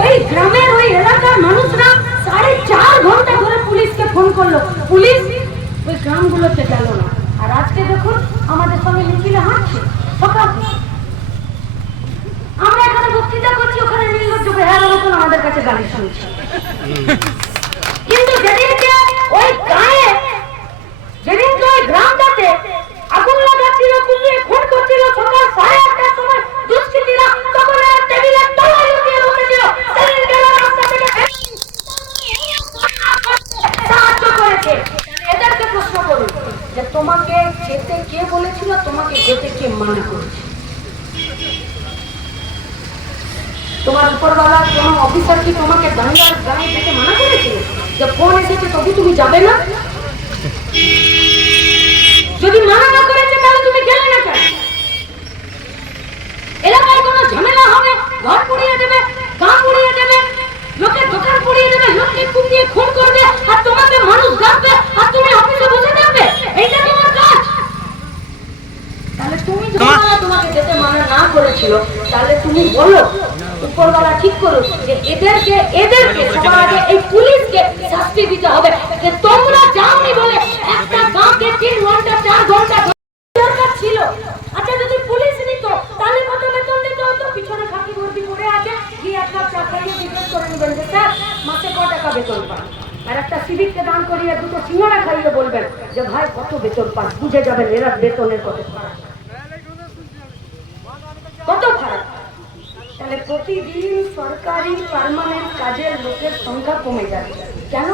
ওই গ্রামের ওই এলাকার মানুষরা সাড়ে চার ঘণ্টা ধরে পুলিশকে ফোন করল। পুলিশ ওই গ্রামগুলোতে গেল না। আর আজকে দেখুন আমাদের সঙ্গে মিছিলে হাঁটছে সকাল। আমরা এখানে বক্তৃতা করছি, ওখানে নির্লজ্জ বেহার মতন আমাদের কাছে গালি শুনছে। কিন্তু যে তোমাকে যেতে কে বলেছিল, তোমাকে যেতে কে মানা করেছে? তোমার উপরওয়ালা কোনো অফিসার কি তোমাকে দাঁড়িয়ে দাঁড়িয়ে মানা করেছিল যে ফোন এসেছে, তবু তুমি যাবে না যদি মানা না করেছে তাহলে তুমি গেলে না কেন এলাকায় কোনো ঝামেলা হবে ঘর পুড়িয়ে দেবে গা পুড়িয়ে দেবে লোকের দোকান পুড়িয়ে দেবে লোককে কুপিয়ে খুন করবে আর তোমাকে মানুষ ডাকবে আর তুমি অফিসে বসে থাকবে এইটা তোমার কাজ তাহলে তুমি যখন তোমাকে যেতে মানা না করেছিল, তাহলে তুমি বলো, উপরওয়ালা ঠিক করো যে এদেরকে এদেরকে সবার আগে এই পুলিশকে শাস্তি দিতে হবে, যে তোমরা যাওনি বলে একটা গাঁকে তিন ঘণ্টা, চার ঘণ্টা আচ্ছা মাসে টাকা বেতন পান? আর একটা সিভিককে দান করিয়ে দুটো সিঙ্গড়া খাইয়ে বলবেন যে, ভাই, কত বেতন পান? বুঝে যাবেন, এরা বেতনের কত ফারাক তাহলে প্রতিদিন সরকারি পার্মানেন্ট কাজের লোকের সংখ্যা কমে যাচ্ছে। কেন?